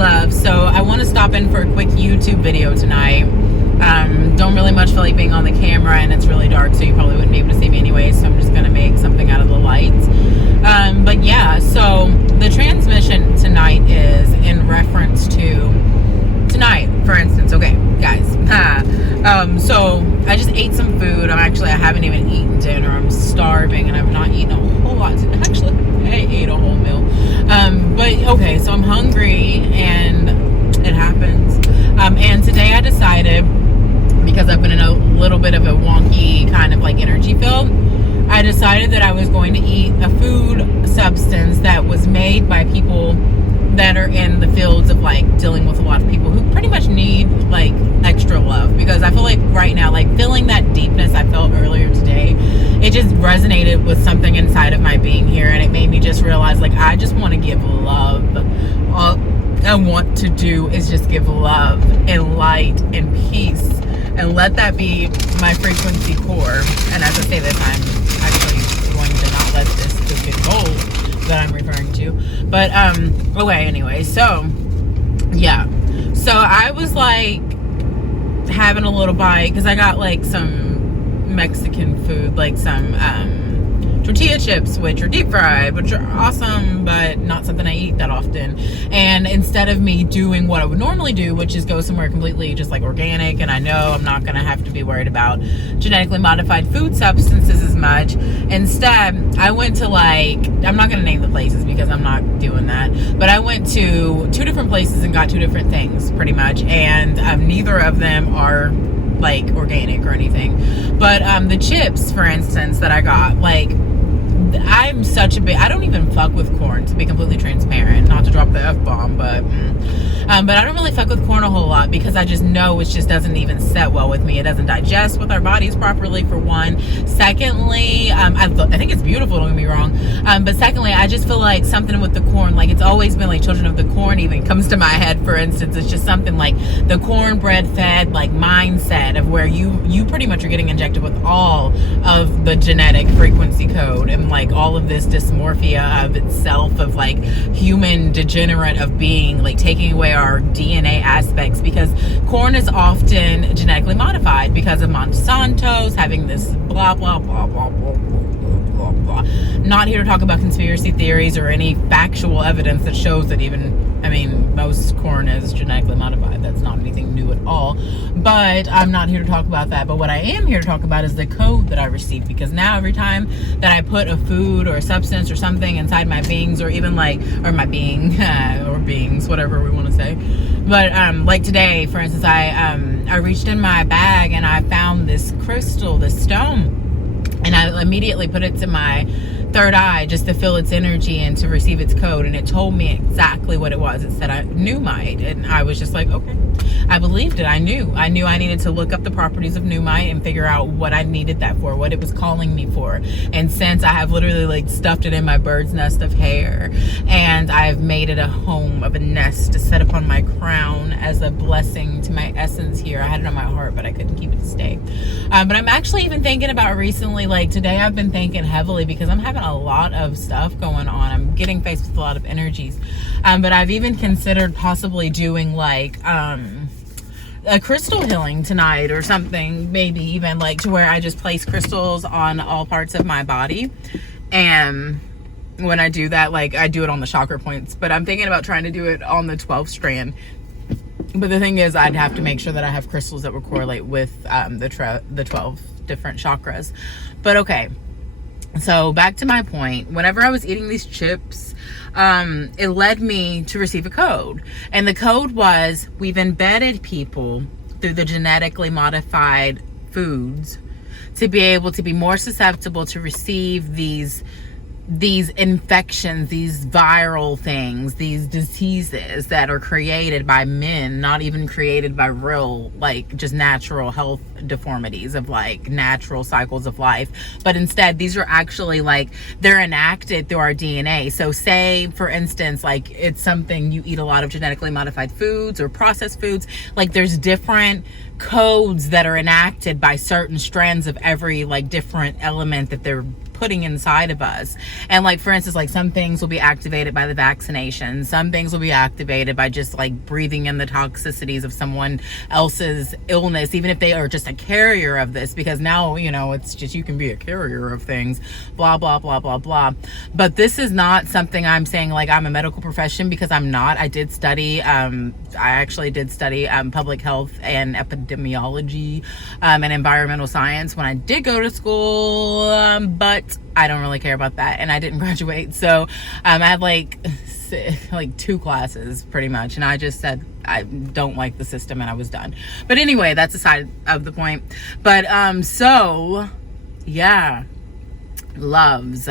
love. So I want to stop in for a quick YouTube video tonight. Don't really much feel like being on the camera, and it's really dark, so you probably wouldn't be able to see me anyway, so I'm just going to make something out of the lights. But yeah, so the transmission tonight is in reference to tonight, for instance. Okay, guys. So I just ate some food. I haven't even eaten dinner. I'm starving, and I've not eaten a whole lot. Actually, I ate a whole meal. But okay, so I'm hungry, and it happens. And today I decided, because I've been in a little bit of a wonky kind of like energy field, I decided that I was going to eat a food substance that was made by people that are in the fields of like dealing with a lot of people who pretty much need like extra love, because I feel like right now, like feeling that deepness I felt earlier today, it just resonated with something inside of my being here, and it made me just realize like I just want to give love. All I want to do is just give love and light and peace, and let that be my frequency core. And as I say this, I'm actually going to not let this get gold that I'm referring to. But okay, anyway, so yeah, so I was like having a little bite because I got like some Mexican food, like some tortilla chips, which are deep fried, which are awesome, but not something I eat that often. And instead of me doing what I would normally do, which is go somewhere completely just like organic, and I know I'm not going to have to be worried about genetically modified food substances as much, instead I went to like, I'm not going to name the places because I'm not doing that, but I went to 2 different places and got 2 different things pretty much, and neither of them are like organic or anything. But the chips, for instance, that I got, like, I'm such a big, I don't even fuck with corn, to be completely transparent, not to drop the F-bomb, but I don't really fuck with corn a whole lot, because I just know it just doesn't even set well with me. It doesn't digest with our bodies properly, for one. Secondly, I think it's beautiful, don't get me wrong, but secondly, I just feel like something with the corn, like it's always been like Children of the Corn even comes to my head, for instance. It's just something like the cornbread fed like mindset of where you pretty much are getting injected with all of the genetic frequency code, and like all of this dysmorphia of itself, of like human degenerate of being, like taking away our DNA aspects, because corn is often genetically modified because of Monsanto's having this blah blah blah blah blah blah blah. Not here to talk about conspiracy theories or any factual evidence that shows that even, I mean, most corn is genetically modified. That's not anything new at all, but I'm not here to talk about that. But what I am here to talk about is the code that I received, because now every time that I put a food or a substance or something inside my beings, or even like, or my being or beings, whatever we want to say, but like today, for instance, I reached in my bag and I found this crystal, this stone, and I immediately put it to my third eye just to feel its energy and to receive its code, and it told me exactly what it was. It said Pneumite, and I was just like, okay, I believed it. I knew I needed to look up the properties of Pneumite and figure out what I needed that for, what it was calling me for. And since I have literally like stuffed it in my bird's nest of hair, and I've made it a home of a nest to set upon my crown as a blessing to my essence here. I had it on my heart, but I couldn't keep it to stay. But I'm actually even thinking about recently, like today I've been thinking heavily, because I'm having a lot of stuff going on. I'm getting faced with a lot of energies, but I've even considered possibly doing like a crystal healing tonight or something, maybe even like to where I just place crystals on all parts of my body. And when I do that, like I do it on the chakra points, but I'm thinking about trying to do it on the 12th strand. But the thing is, I'd have to make sure that I have crystals that would correlate with the 12 different chakras. But okay, so back to my point. Whenever I was eating these chips, it led me to receive a code. And the code was, we've embedded people through the genetically modified foods to be able to be more susceptible to receive these infections, these viral things, these diseases that are created by men, not even created by real, like just natural health deformities of like natural cycles of life, but instead these are actually like, they're enacted through our DNA. So say for instance, like it's something, you eat a lot of genetically modified foods or processed foods, like there's different codes that are enacted by certain strands of every like different element that they're putting inside of us. And like, for instance, like some things will be activated by the vaccination, some things will be activated by just like breathing in the toxicities of someone else's illness, even if they are just a carrier of this, because now, you know, it's just, you can be a carrier of things, blah blah blah blah blah. But this is not something I'm saying like I'm a medical profession, because I'm not. I did study I actually did study public health and epidemiology and environmental science when I did go to school, but I don't really care about that, and I didn't graduate. So I had like 2 classes pretty much, and I just said I don't like the system, and I was done. But anyway, that's aside of the point. But so yeah, loves,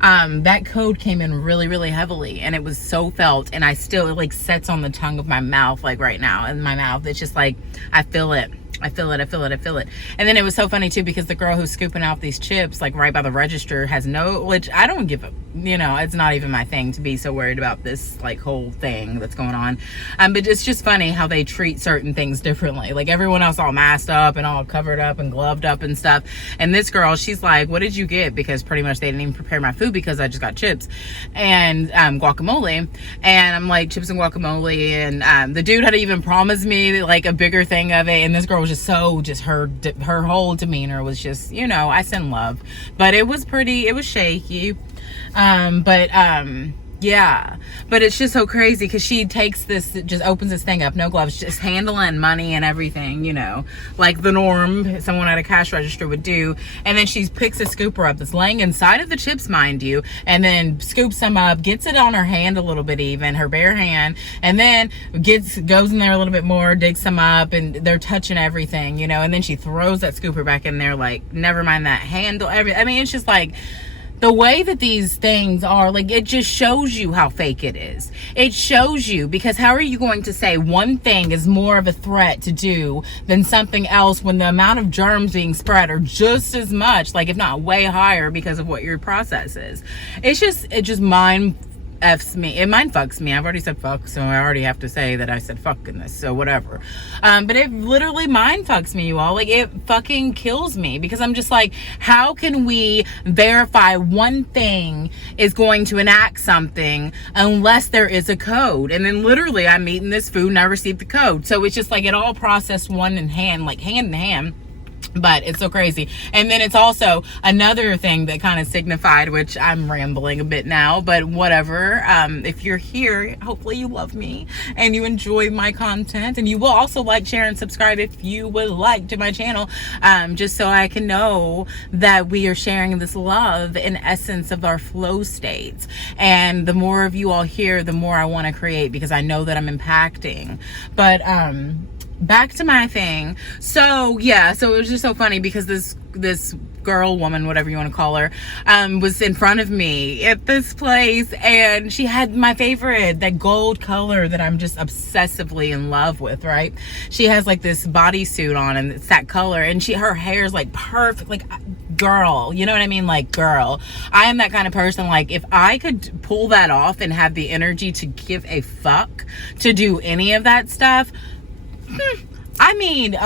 that code came in really, really heavily, and it was so felt, and I still, it like sets on the tongue of my mouth, like right now in my mouth. It's just like I feel it. I feel it. And then it was so funny too, because the girl who's scooping out these chips like right by the register has no, which I don't give a, you know, it's not even my thing to be so worried about this like whole thing that's going on. But it's just funny how they treat certain things differently. Like everyone else all masked up and all covered up and gloved up and stuff, and this girl, she's like, what did you get? Because pretty much they didn't even prepare my food, because I just got chips and guacamole. And I'm like, chips and guacamole, and the dude had even promised me like a bigger thing of it, and this girl was just so, just her whole demeanor was just, you know, I send love, but it was pretty, it was shaky. Yeah, but it's just so crazy, because she takes this, just opens this thing up, no gloves, just handling money and everything, you know, like the norm someone at a cash register would do. And then she picks a scooper up that's laying inside of the chips, mind you, and then scoops them up, gets it on her hand a little bit, even her bare hand, and then goes in there a little bit more, digs them up, and they're touching everything, you know, and then she throws that scooper back in there, like, never mind that handle, I mean, it's just like, the way that these things are, like, it just shows you how fake it is. It shows you, because how are you going to say one thing is more of a threat to do than something else when the amount of germs being spread are just as much, like if not way higher, because of what your process is. It just mind fucks me. I've already said fuck, so I already have to say that I said fuck in this, so whatever. But it literally mind fucks me, you all. Like, it fucking kills me, because I'm just like, how can we verify one thing is going to enact something unless there is a code? And then literally I'm eating this food and I received the code. So it's just like it all processed hand in hand. But it's so crazy. And then it's also another thing that kind of signified, which I'm rambling a bit now, but whatever. If you're here, hopefully you love me and you enjoy my content, and you will also like, share, and subscribe if you would like to my channel, just so I can know that we are sharing this love in essence of our flow states. And the more of you all here, the more I want to create, because I know that I'm impacting. But back to my thing. So yeah, so it was just so funny, because this girl, woman, whatever you want to call her, was in front of me at this place, and she had my favorite, that gold color that I'm just obsessively in love with, right? She has like this bodysuit on, and it's that color, and her hair's like perfect, like, girl, you know what I mean? Like, girl, I am that kind of person. Like, if I could pull that off and have the energy to give a fuck to do any of that stuff, I mean,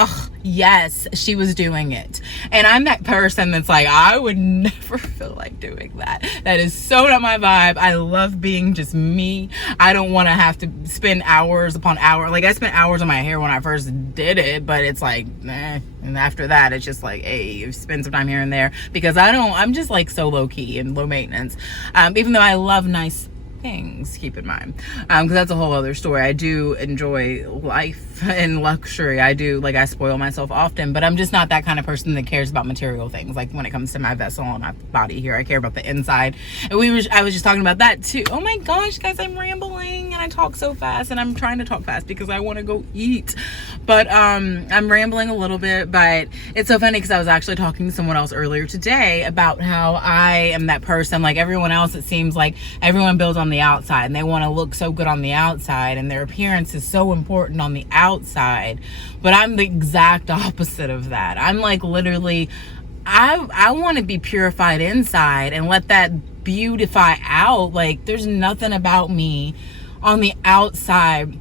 yes, she was doing it. And I'm that person that's like, I would never feel like doing that. That is so not my vibe. I love being just me. I don't want to have to spend hours upon hours. Like, I spent hours on my hair when I first did it, but it's like, and after that, it's just like, hey, you spend some time here and there, because I'm just like so low key and low maintenance. Even though I love nice things, keep in mind, because that's a whole other story. I do enjoy life and luxury. I do, like, I spoil myself often, but I'm just not that kind of person that cares about material things. Like, when it comes to my vessel and my body here, I care about the inside. And I was just talking about that too. Oh my gosh, guys, I'm rambling, and I talk so fast, and I'm trying to talk fast because I want to go eat. But I'm rambling a little bit. But it's so funny, because I was actually talking to someone else earlier today about how I am that person, like everyone else. It seems like everyone builds on the outside, and they want to look so good on the outside, and their appearance is so important on the outside. But I'm the exact opposite of that. I'm like, literally, I want to be purified inside and let that beautify out. Like, there's nothing about me on the outside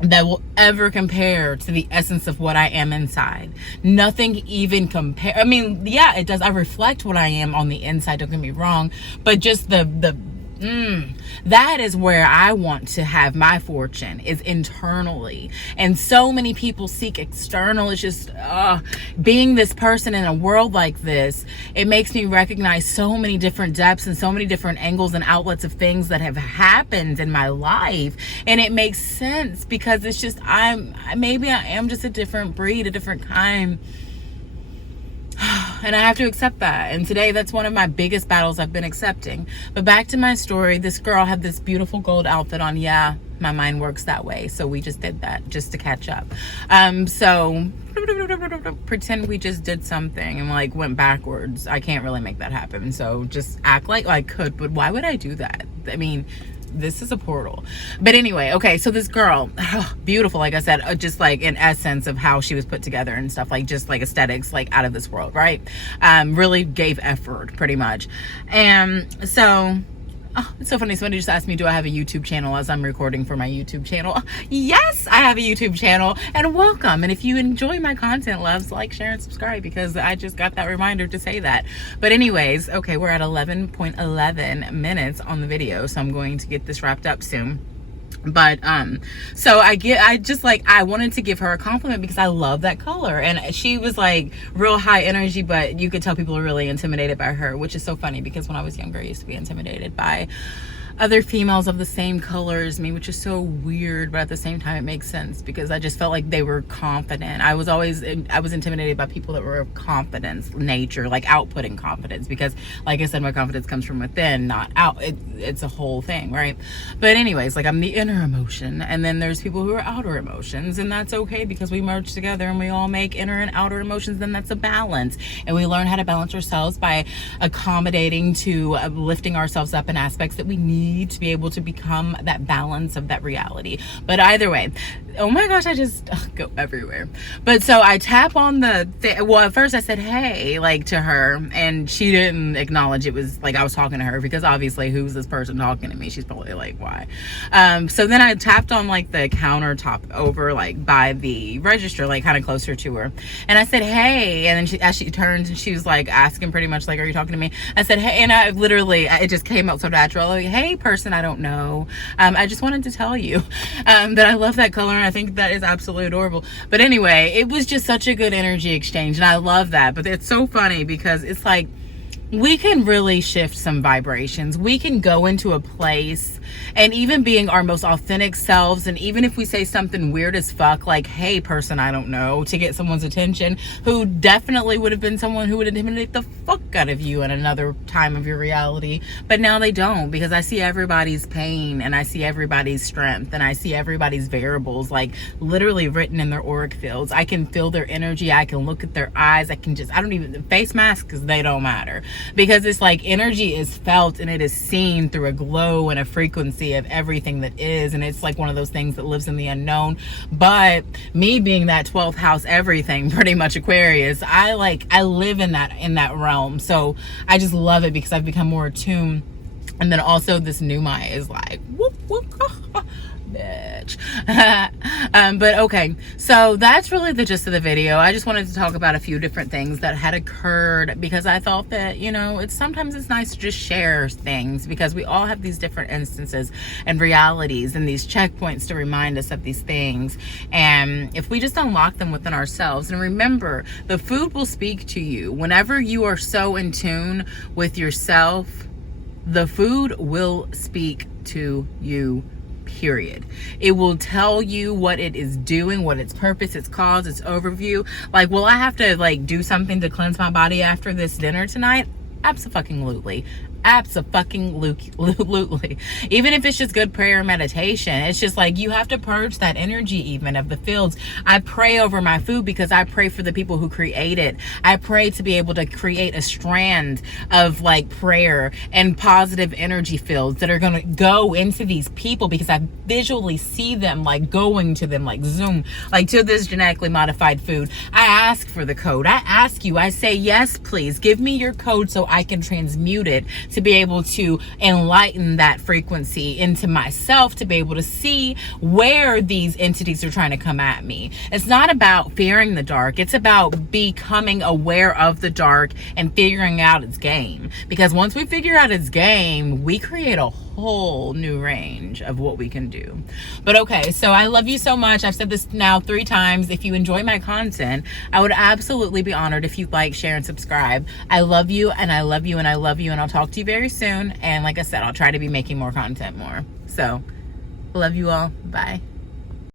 that will ever compare to the essence of what I am inside. Nothing even compare. I mean, yeah, it does. I reflect what I am on the inside, don't get me wrong, but just that is where I want to have my fortune, is internally. And so many people seek external. It's just being this person in a world like this, it makes me recognize so many different depths and so many different angles and outlets of things that have happened in my life. And it makes sense because it's just maybe I am just a different breed, a different kind. And I have to accept that. And today, that's one of my biggest battles I've been accepting. But back to my story, this girl had this beautiful gold outfit on. Yeah, my mind works that way. So we just did that just to catch up. So pretend we just did something and like went backwards. I can't really make that happen. So just act like I could. But why would I do that? I mean, this is a portal. But anyway, okay, so this girl, beautiful, like I said, just like in essence of how she was put together and stuff, like just like aesthetics, like out of this world, right? Really gave effort, pretty much. And so it's so funny. Somebody just asked me, do I have a YouTube channel, as I'm recording for my YouTube channel. Yes, I have a YouTube channel, and welcome. And if you enjoy my content, loves, like, share, and subscribe, because I just got that reminder to say that. But anyways, okay, we're at 11.11 minutes on the video, so I'm going to get this wrapped up soon. But so I wanted to give her a compliment because I love that color, and she was like real high energy, but you could tell people are really intimidated by her, which is so funny because when I was younger I used to be intimidated by other females of the same color as me, which is so weird, but at the same time it makes sense because I just felt like they were confident. I was intimidated by people that were of confidence nature, like outputting confidence, because like I said, my confidence comes from within, not out. It's a whole thing, right? But anyways, like I'm the inner emotion, and then there's people who are outer emotions, and that's okay because we merge together and we all make inner and outer emotions. Then that's a balance, and we learn how to balance ourselves by accommodating to lifting ourselves up in aspects that we need to be able to become that balance of that reality. But either way, oh my gosh, I just go everywhere. But so I tap on well, at first I said hey, like, to her, and she didn't acknowledge it was like I was talking to her, because obviously, who's this person talking to me? She's probably like, why? So then I tapped on like the countertop over like by the register, like kind of closer to her, and I said hey, and then as she turned, and she was like asking pretty much like, are you talking to me? I said hey, and it just came out so natural, like, hey person I don't know, I just wanted to tell you that I love that color, and I think that is absolutely adorable. But anyway, it was just such a good energy exchange, and I love that. But it's so funny because it's like we can really shift some vibrations. We can go into a place, and even being our most authentic selves, and even if we say something weird as fuck, like, hey person I don't know, to get someone's attention, who definitely would have been someone who would intimidate the fuck out of you in another time of your reality, but now they don't, because I see everybody's pain, and I see everybody's strength, and I see everybody's variables, like literally written in their auric fields. I can feel their energy, I can look at their eyes, I don't even face masks, they don't matter, because it's like energy is felt and it is seen through a glow and a frequency of everything that is, and it's like one of those things that lives in the unknown. But me being that 12th house everything, pretty much Aquarius, I live in that realm, so I just love it because I've become more attuned. And then also this new Maya is like whoop whoop bitch. But okay, so that's really the gist of the video. I just wanted to talk about a few different things that had occurred, because I thought that, you know, sometimes it's nice to just share things, because we all have these different instances and realities and these checkpoints to remind us of these things. And if we just unlock them within ourselves, and remember, the food will speak to you. Whenever you are so in tune with yourself, the food will speak to you, period. It will tell you what it is doing, what its purpose, its cause, its overview. Like, will I have to like do something to cleanse my body after this dinner tonight? Abso-fucking-lutely. Absolutely. Even if it's just good prayer and meditation, it's just like you have to purge that energy even of the fields. I pray over my food because I pray for the people who create it. I pray to be able to create a strand of like prayer and positive energy fields that are going to go into these people, because I visually see them like going to them, like zoom, like to this genetically modified food. I ask for the code. I ask you, I say, yes, please give me your code so I can transmute it to be able to enlighten that frequency into myself, to be able to see where these entities are trying to come at me. It's not about fearing the dark. It's about becoming aware of the dark and figuring out its game. Because once we figure out its game, we create a whole new range of what we can do. But okay, so I love you so much. I've said this now 3 times. If you enjoy my content, I would absolutely be honored if you like, share, and subscribe. I love you, and I love you, and I love you, and I'll talk to you very soon. And like I said, I'll try to be making more content more. So, love you all. Bye.